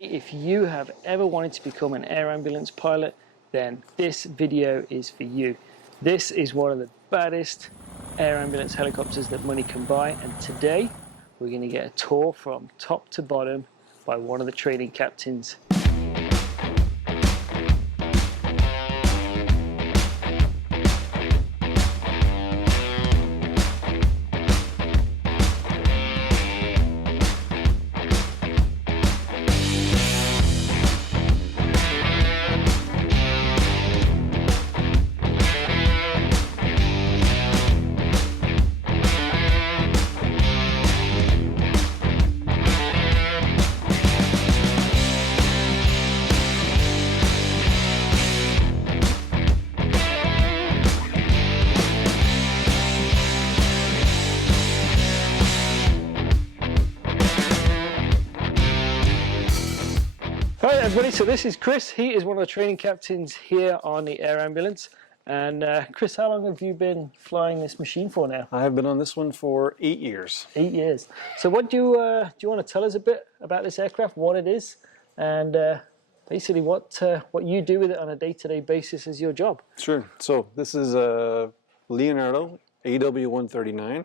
If you have ever wanted to become an air ambulance pilot, then this video is for you. This is one of the baddest air ambulance helicopters that money can buy, and today we're going to get a tour from top to bottom by one of the training captains. Hi everybody, so this is Chris. He is one of the training captains here on the air ambulance. And Chris, how long have you been flying this machine for now? I have been on this one for 8 years. 8 years. So what do you want to tell us a bit about this aircraft, what it is, and basically what you do with it on a day-to-day basis as your job? Sure. So this is a Leonardo AW139,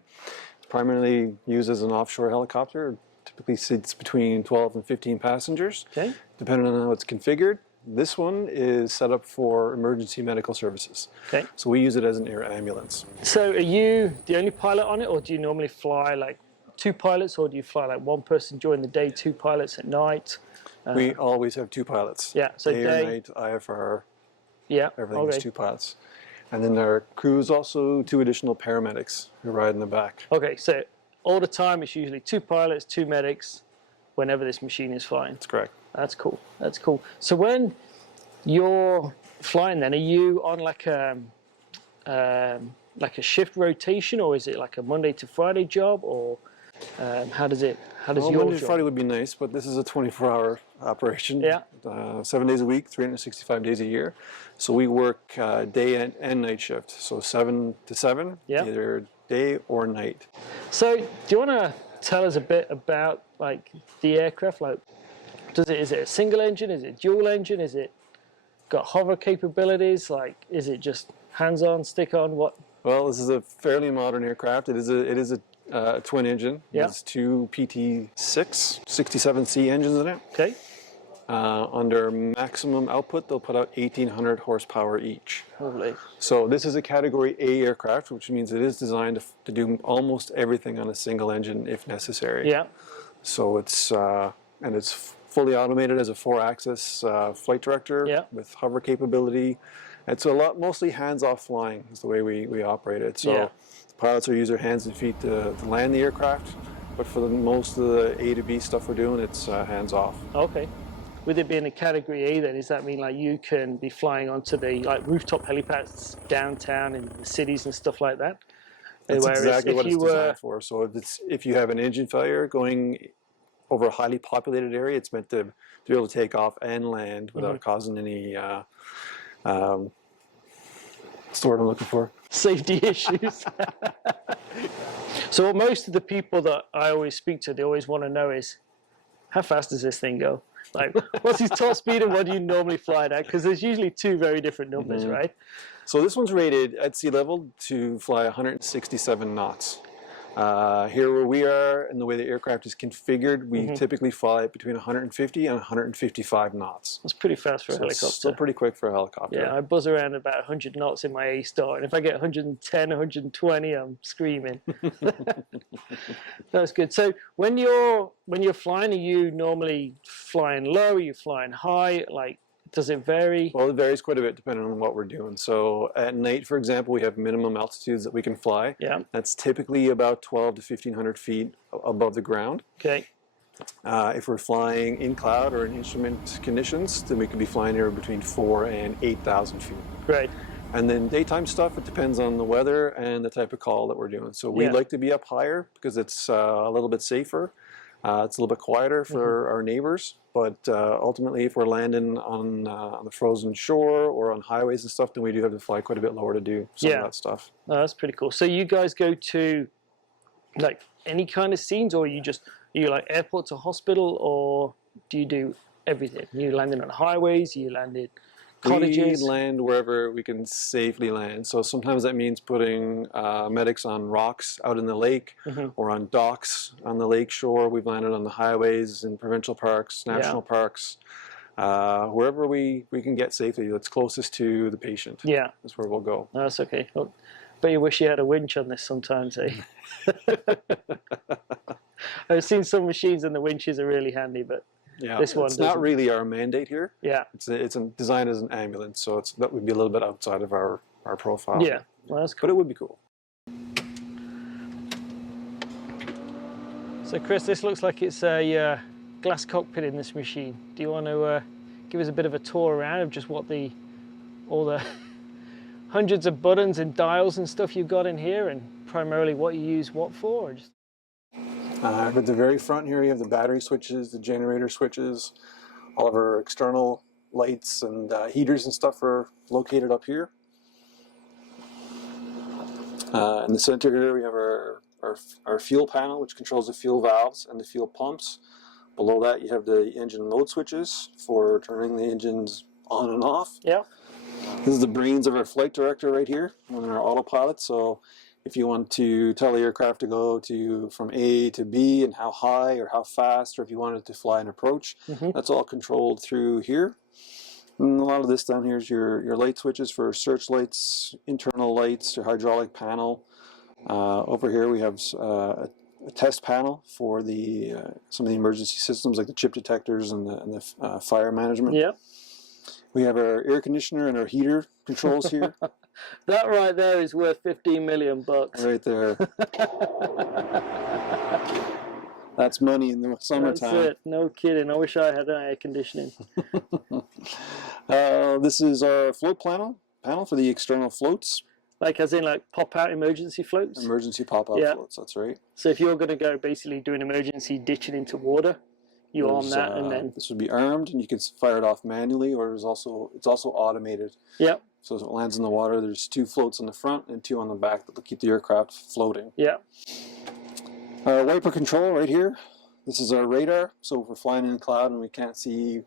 primarily used as an offshore helicopter. Typically seats between 12 and 15 passengers, okay, depending on how it's configured. This one is set up for emergency medical services. Okay. So we use it as an air ambulance. So are you the only pilot on it, or do you normally fly like two pilots, or do you fly like one person during the day, two pilots at night? We always have two pilots. Yeah, so day or night, IFR, yeah, everything is two pilots. And then our crew is also two additional paramedics who ride in the back. Okay, so all the time it's usually two pilots, two medics, whenever this machine is flying. That's correct. That's cool. That's cool. So when you're flying, then are you on like a shift rotation, or is it like a Monday to Friday job, or how does your Monday to job? Friday would be nice, but this is a 24-hour operation. Yeah. 7 days a week, 365 days a year. So we work day and night shift. So 7 to 7, yeah, either day or night. So do you want to tell us a bit about like the aircraft? Like, is it a single engine? Is it dual engine? Is it got hover capabilities? Like, is it just hands-on, stick-on? What? Well, this is a fairly modern aircraft. It is a twin engine. Yeah. There's two PT6 67C engines in it. Okay. Under maximum output, they'll put out 1,800 horsepower each. Lovely. So this is a Category A aircraft, which means it is designed to do almost everything on a single engine if necessary. Yeah. So it's fully automated as a 4-axis flight director, yeah, with hover capability. It's mostly hands-off flying is the way we operate it. So yeah, the pilots will use their hands and feet to land the aircraft, but for most of the A to B stuff we're doing, it's hands-off. Okay. With it being a Category A, then does that mean like you can be flying onto the like rooftop helipads downtown in the cities and stuff like that? That's Whereas exactly what it's designed were... for. So if you have an engine failure going over a highly populated area, it's meant to be able to take off and land without causing any what's the word I'm looking for? Safety issues. So most of the people that I always speak to, they always want to know is, how fast does this thing go? Like, what's his top speed and what do you normally fly it at? Because there's usually two very different numbers, right? So this one's rated at sea level to fly 167 knots. Here where we are and the way the aircraft is configured, we typically fly between 150 and 155 knots. That's pretty fast for a helicopter. It's still pretty quick for a helicopter. Yeah, I buzz around about 100 knots in my A-star, and if I get 110, 120, I'm screaming. That's good. So when you're flying, are you normally flying low? Are you flying high? Like, does it vary? Well, it varies quite a bit depending on what we're doing. So at night, for example, we have minimum altitudes that we can fly. Yeah. That's typically about 12 to 1,500 feet above the ground. Okay. If we're flying in cloud or in instrument conditions, then we could be flying here between 4,000 and 8,000 feet. Great. And then daytime stuff, it depends on the weather and the type of call that we're doing. So we like to be up higher because it's a little bit safer. It's a little bit quieter for our neighbors, but ultimately if we're landing on the frozen shore or on highways and stuff, then we do have to fly quite a bit lower to do some of that stuff. Oh, that's pretty cool. So you guys go to like any kind of scenes, or are you like airport to hospital, or do you do everything. You landed on highways, you landed We cottages. land wherever we can safely land. So sometimes that means putting medics on rocks out in the lake or on docks on the lake shore. We've landed on the highways, in provincial parks, national parks, wherever we can get safely that's closest to the patient. Yeah. That's where we'll go. That's okay. Well, but you wish you had a winch on this sometimes, eh? I've seen some machines and the winches are really handy, but yeah, this one it's not really our mandate here. Yeah. It's designed as an ambulance, so that would be a little bit outside of our profile. Yeah, well, that's cool. But it would be cool. So Chris, this looks like it's a glass cockpit in this machine. Do you want to give us a bit of a tour around of just what all the hundreds of buttons and dials and stuff you've got in here, and primarily what you use what for? Or just... At the very front here, you have the battery switches, the generator switches. All of our external lights and heaters and stuff are located up here. In the center here, we have our fuel panel, which controls the fuel valves and the fuel pumps. Below that, you have the engine mode switches for turning the engines on and off. Yeah. This is the brains of our flight director right here on our autopilot. So if you want to tell the aircraft to go from A to B and how high or how fast, or if you wanted to fly an approach, that's all controlled through here. And a lot of this down here is your light switches for searchlights, internal lights, your hydraulic panel. Over here we have a test panel for some of the emergency systems like the chip detectors and the fire management. Yeah. We have our air conditioner and our heater controls here. That right there is worth 15 million bucks. Right there. That's money in the summertime. That's it. No kidding. I wish I had an air conditioning. This is our float panel for the external floats. Like as in like pop-out emergency floats? Emergency pop-out floats, that's right. So if you're going to go basically do an emergency ditching into water, you arm that and then... This would be armed and you can fire it off manually, or it's also automated. Yeah. So as it lands in the water, there's 2 floats on the front and 2 on the back that will keep the aircraft floating. Yeah. Wiper control right here. This is our radar. So if we're flying in a cloud and we can't see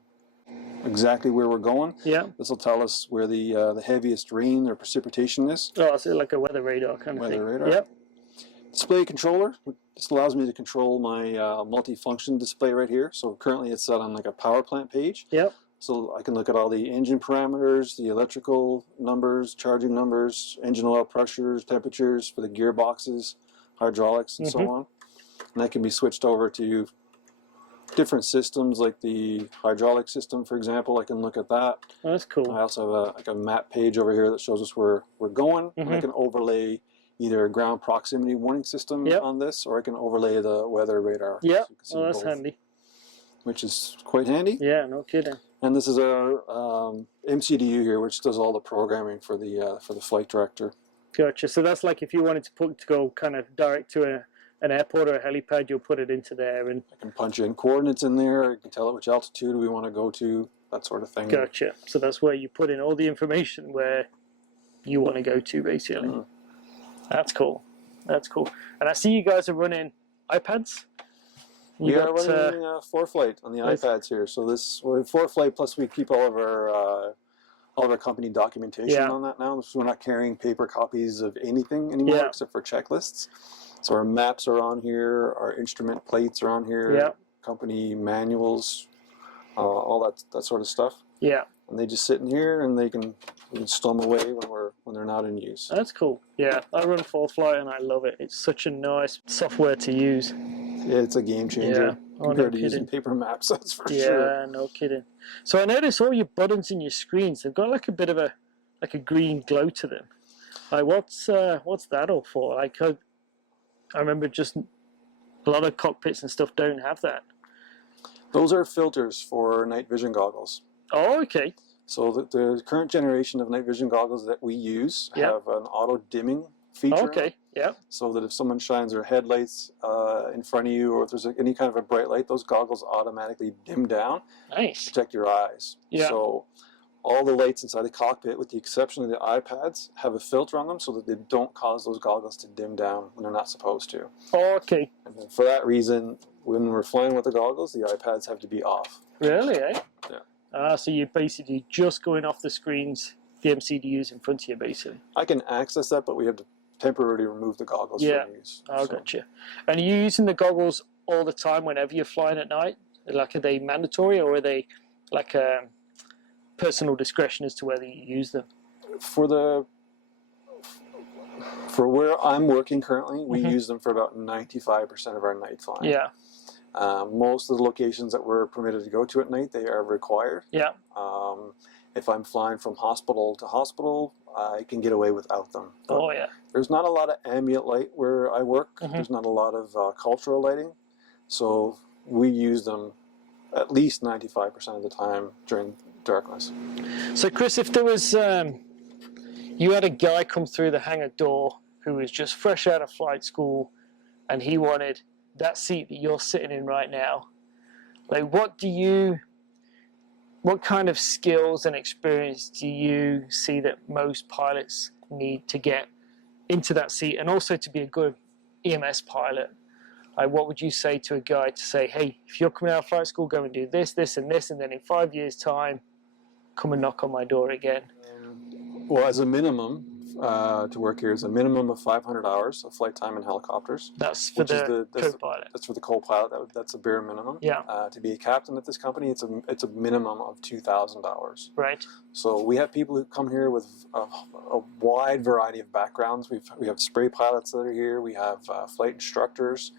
exactly where we're going, this will tell us where the heaviest rain or precipitation is. Oh, so like a weather radar kind of thing. Weather radar. Yep. Display controller. This allows me to control my multi-function display right here. So currently it's set on like a power plant page. Yep. So I can look at all the engine parameters, the electrical numbers, charging numbers, engine oil pressures, temperatures for the gearboxes, hydraulics, and so on. And that can be switched over to different systems, like the hydraulic system, for example. I can look at that. Oh, that's cool. I also have a map page over here that shows us where we're going. And I can overlay either a ground proximity warning system on this, or I can overlay the weather radar. Yeah, so that's handy. Which is quite handy. Yeah, no kidding. And this is our MCDU here, which does all the programming for the flight director. Gotcha. So that's like if you wanted to go kind of direct to an airport or a helipad, you'll put it into there, and I can punch in coordinates in there. I can tell it which altitude we want to go to, that sort of thing. Gotcha. So that's where you put in all the information where you want to go to, basically. That's cool. That's cool. And I see you guys are running iPads. We are running ForeFlight on the iPads here. So we're ForeFlight, plus we keep all of our company documentation on that now. So we're not carrying paper copies of anything anymore except for checklists. So our maps are on here, our instrument plates are on here, company manuals, all that sort of stuff. Yeah. And they just sit in here, and we can stow them away when they're not in use. That's cool. Yeah, I run ForeFlight and I love it. It's such a nice software to use. Yeah, it's a game changer compared to using paper maps. That's for sure. Yeah, no kidding. So I notice all your buttons in your screens, they've got like a bit of a green glow to them. Like what's that all for? Like I remember just a lot of cockpits and stuff don't have that. Those are filters for night vision goggles. Oh, okay. So the current generation of night vision goggles that we use have an auto dimming feature. Okay, yeah. So that if someone shines their headlights in front of you, or if there's any kind of a bright light, those goggles automatically dim down. Nice. To protect your eyes. Yeah. So all the lights inside the cockpit, with the exception of the iPads, have a filter on them so that they don't cause those goggles to dim down when they're not supposed to. Oh, okay. And then for that reason, when we're flying with the goggles, the iPads have to be off. Really, eh? Yeah. So you're basically just going off the screens, the MCDUs in front of you, basically. I can access that, but we have to temporarily remove the goggles Yeah. from use. Oh, gotcha. And are you using the goggles all the time whenever you're flying at night? Like, are they mandatory, or are they like personal discretion as to whether you use them? For where I'm working currently, we use them for about 95% of our night flying. Yeah. Most of the locations that we're permitted to go to at night, they are required. Yeah. If I'm flying from hospital to hospital, I can get away without them. But oh, yeah. there's not a lot of ambient light where I work. There's not a lot of cultural lighting. So we use them at least 95% of the time during darkness. So Chris, if there was, you had a guy come through the hangar door who was just fresh out of flight school, and he wanted that seat that you're sitting in right now, like what kind of skills and experience do you see that most pilots need to get into that seat, and also to be a good EMS pilot? Like, what would you say to a guy to say, hey, if you're coming out of flight school, go and do this, this, and this, and then in 5 years' time, come and knock on my door again? Well, as a minimum, to work here is a minimum of 500 hours of flight time in helicopters. That's for the co-pilot. That's for the co-pilot. That's a bare minimum. Yeah. To be a captain at this company, it's a minimum of 2,000 hours. Right. So we have people who come here with a wide variety of backgrounds. We have spray pilots that are here. We have flight instructors.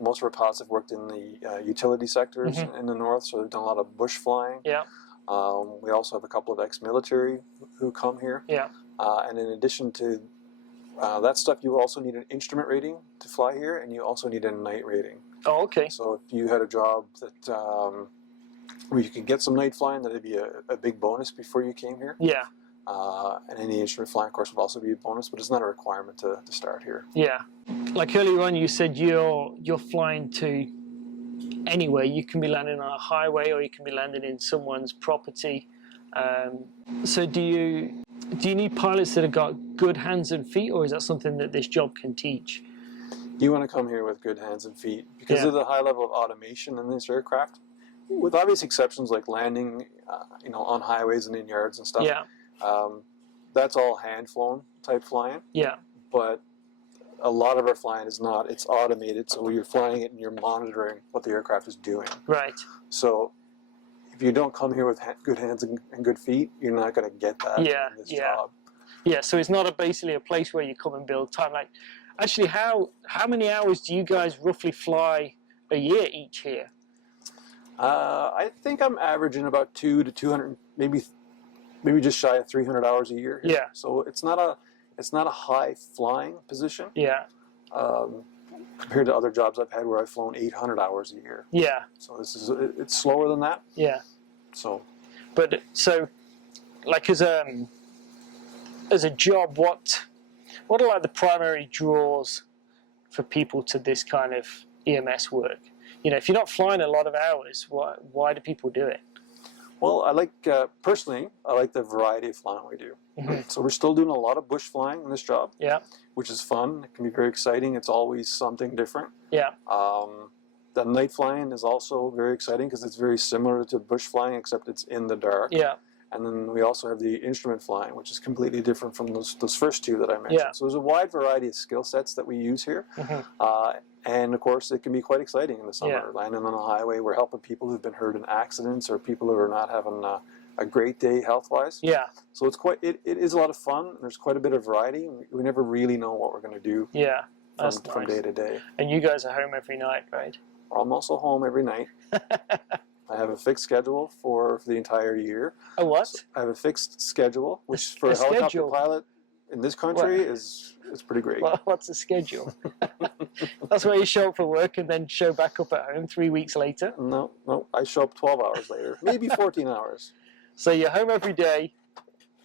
Most of our pilots have worked in the utility sectors in the north, so they've done a lot of bush flying. Yeah. We also have a couple of ex-military who come here. Yeah. And in addition to that stuff, you also need an instrument rating to fly here, and you also need a night rating. Oh, okay. So if you had a job that where you could get some night flying, that'd be a big bonus before you came here. Yeah. And any instrument flying course would also be a bonus, but it's not a requirement to start here. Yeah. Like earlier on, you said you're flying to anywhere. You can be landing on a highway, or you can be landing in someone's property. So do you need pilots that have got good hands and feet, or is that something that this job can teach? You want to come here with good hands and feet because of the high level of automation in this aircraft, with obvious exceptions like landing, on highways and in yards and stuff. Yeah. That's all hand-flown type flying. Yeah. But a lot of our flying is not. It's automated, so you're flying it and you're monitoring what the aircraft is doing. Right. So if you don't come here with good hands and good feet, you're not going to get that in this job. Yeah, so it's not basically a place where you come and build time. Like, actually, how many hours do you guys roughly fly a year each here? I think I'm averaging about 200 to 200, maybe just shy of 300 hours a year here. Yeah. So it's not a high flying position. Yeah. Compared to other jobs I've had where I've flown 800 hours a year. Yeah. So it's slower than that. Yeah. So. But so, like as a job, what are like the primary draws for people to this kind of EMS work? If you're not flying a lot of hours, why do people do it? Well, personally, I like the variety of flying we do. So we're still doing a lot of bush flying in this job. Yeah. Which is fun. It can be very exciting. It's always something different. Yeah. The night flying is also very exciting because it's very similar to bush flying, except it's in the dark. Yeah. And then we also have the instrument flying, which is completely different from those first two that I mentioned. Yeah. So there's a wide variety of skill sets that we use here. And of course, it can be quite exciting in the summer. Yeah. Landing on a highway, we're helping people who've been hurt in accidents or people who are not having a great day health-wise. Yeah. So it is a lot of fun. There's quite a bit of variety. We never really know what we're going to do. Yeah. From day to day. And you guys are home every night, right? I'm also home every night. I have a fixed schedule for the entire year. A what? So I have a fixed schedule, which for a helicopter pilot in this country is pretty great. Well, what's the schedule? That's where you show up for work and then show back up at home 3 weeks later? No, I show up 12 hours later, maybe 14 hours. So you're home every day,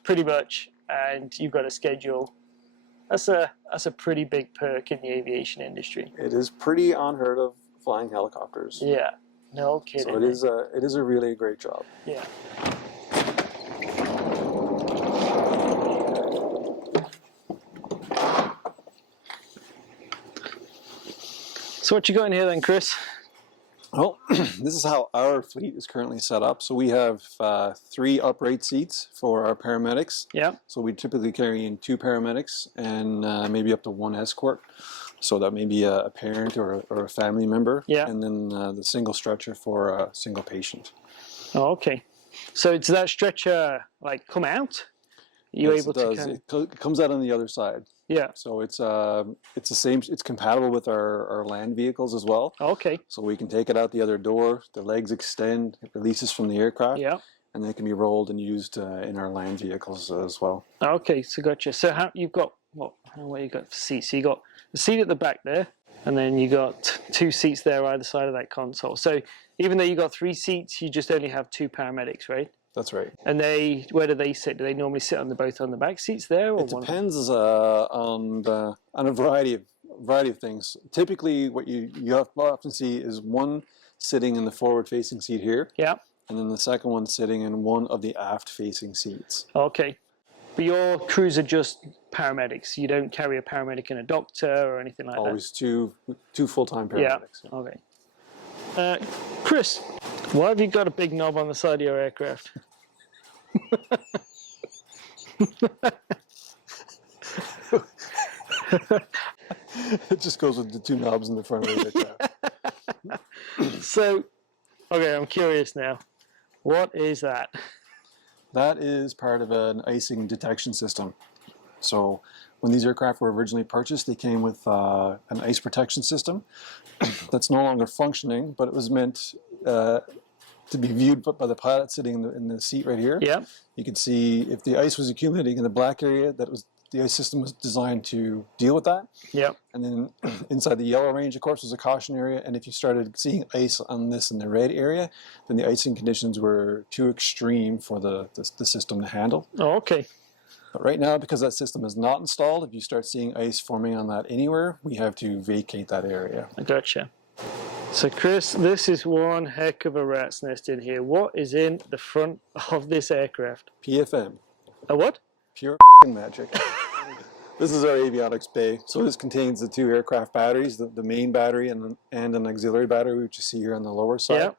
pretty much, and you've got a schedule. That's a pretty big perk in the aviation industry. It is pretty unheard of flying helicopters. Yeah, no kidding. So it is a really great job. Yeah. So what you got in here then, Chris? Well, this is how our fleet is currently set up. So we have 3 upright seats for our paramedics. Yeah. So we typically carry in 2 paramedics and maybe up to 1 escort. So that may be a parent or a family member. Yeah. And then the single stretcher for a single patient. Oh, okay. So does that stretcher like come out? Are you Yes, able it does. to? It comes out on the other side. Yeah. So it's the same. It's compatible with our land vehicles as well. Okay. So we can take it out the other door. The legs extend. It releases from the aircraft. Yeah. And they can be rolled and used in our land vehicles as well. Okay. So gotcha. So how you've got what you got for seats? So you got the seat at the back there, and then you got 2 seats there either side of that console. So even though you got 3 seats, you just only have 2 paramedics, right? That's right. And where do they sit? Do they normally sit both on the back seats there? Or it depends on a variety of things. Typically, what you often see is one sitting in the forward-facing seat here. Yeah. And then the second one sitting in one of the aft-facing seats. Okay. But your crews are just paramedics. You don't carry a paramedic and a doctor or anything like that? Always two full-time paramedics. Yeah. Okay. Chris, why have you got a big knob on the side of your aircraft? It just goes with the 2 knobs in the front of the aircraft. So, okay, I'm curious now. What is that? That is part of an icing detection system. So when these aircraft were originally purchased, they came with an ice protection system that's no longer functioning, but it was meant to be viewed by the pilot sitting in the seat right here. Yeah. You can see if the ice was accumulating in the black area, the ice system was designed to deal with that. Yeah. And then inside the yellow range, of course, was a caution area. And if you started seeing ice on this in the red area, then the icing conditions were too extreme for the system to handle. Oh, okay. But right now, because that system is not installed, if you start seeing ice forming on that anywhere, we have to vacate that area. I gotcha. So Chris, this is one heck of a rat's nest in here. What is in the front of this aircraft? PFM. A what? Pure magic. This is our avionics bay. So this contains the 2 aircraft batteries, the main battery and an auxiliary battery, which you see here on the lower side. Yeah.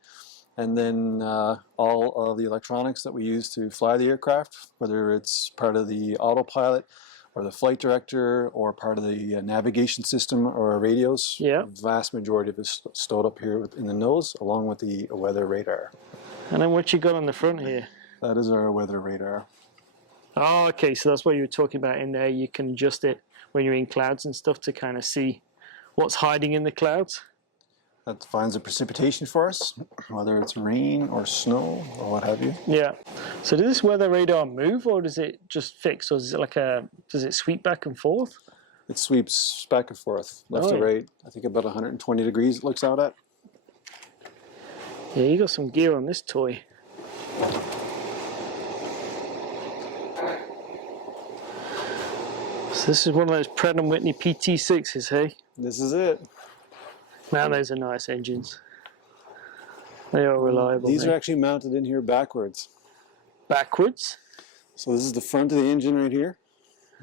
And then all of the electronics that we use to fly the aircraft, whether it's part of the autopilot or the flight director or part of the navigation system or our radios. Yeah. The vast majority of it is stowed up here in the nose, along with the weather radar. And then what you got on the front here? That is our weather radar. Oh, okay. So that's what you were talking about in there. You can adjust it when you're in clouds and stuff to kind of see what's hiding in the clouds. That defines the precipitation for us, whether it's rain or snow or what have you. Yeah. So does this weather radar move, or does it just fix, or is it like does it sweep back and forth? It sweeps back and forth, left to right. I think about 120 degrees it looks out at. Yeah, you got some gear on this toy. So this is one of those Pratt & Whitney PT6s, hey? This is it. Man, those are nice engines. They are reliable. These are actually mounted in here backwards. Backwards? So this is the front of the engine right here.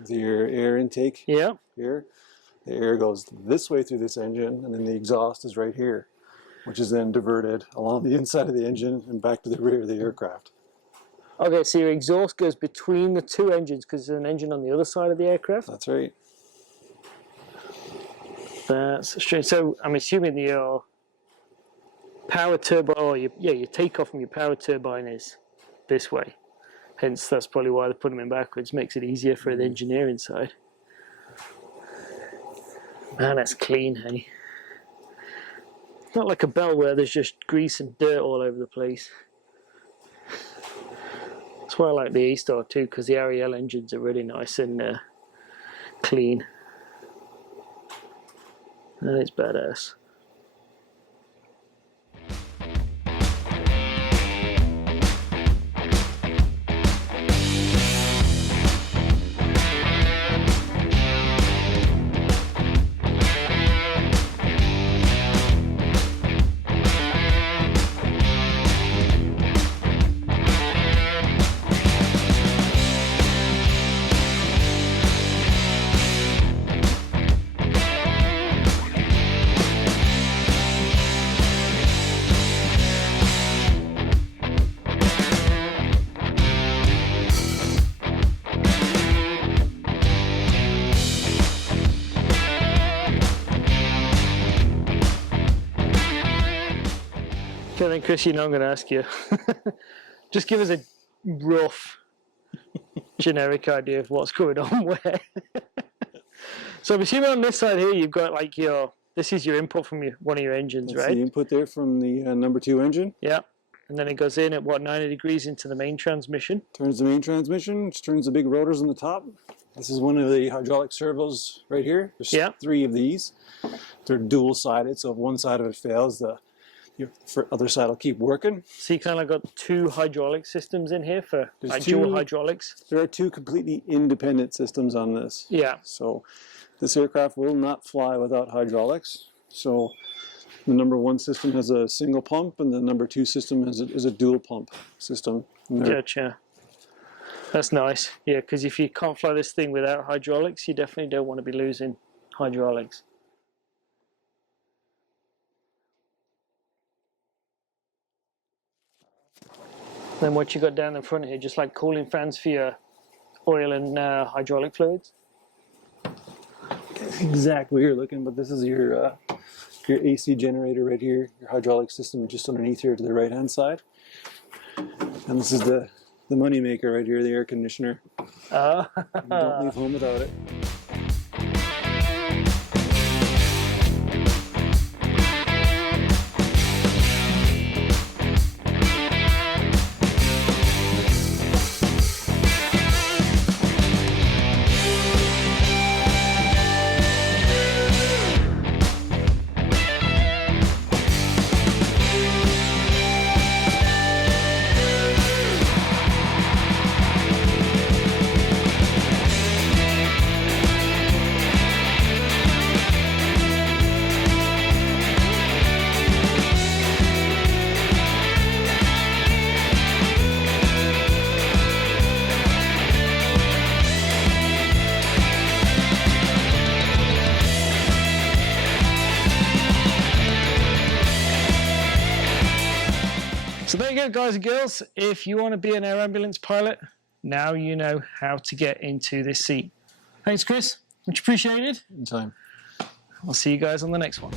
Your air intake Yeah. here. The air goes this way through this engine, and then the exhaust is right here, which is then diverted along the inside of the engine and back to the rear of the aircraft. Okay, so your exhaust goes between the 2 engines because there's an engine on the other side of the aircraft? That's right. That's strange. So I'm assuming your power turbine, your takeoff from your power turbine is this way. Hence, that's probably why they put them in backwards. Makes it easier for the engineering side. Man, that's clean, hey? It's not like a Bell where there's just grease and dirt all over the place. That's why I like the A-Star too, because the Ariel engines are really nice and clean. And it's badass. then, Chris, you know I'm going to ask you. Just give us a rough, generic idea of what's going on where. So I'm assuming on this side here, you've got like this is your input from one of your engines, That's right? the input there from the number 2 engine. Yeah. And then it goes in at what, 90 degrees into the main transmission? Turns the main transmission, which turns the big rotors on the top. This is one of the hydraulic servos right here. There's 3 of these. They're dual-sided, so if one side of it fails, the other side will keep working. So you kind of got 2 hydraulic systems in here for like dual hydraulics? There are 2 completely independent systems on this. Yeah. So this aircraft will not fly without hydraulics. So the number 1 system has a single pump, and the number 2 system is a dual pump system. Gotcha. That's nice. Yeah, because if you can't fly this thing without hydraulics, you definitely don't want to be losing hydraulics. Then what you got down the front here, just like cooling fans for your oil and hydraulic fluids? That's exactly what you're looking, but this is your AC generator right here, your hydraulic system just underneath here to the right-hand side. And this is the money maker right here, the air conditioner. Oh. Don't leave home without it. So there you go, guys and girls. If you want to be an air ambulance pilot, now you know how to get into this seat. Thanks, Chris. Much appreciated. In time. I'll see you guys on the next one.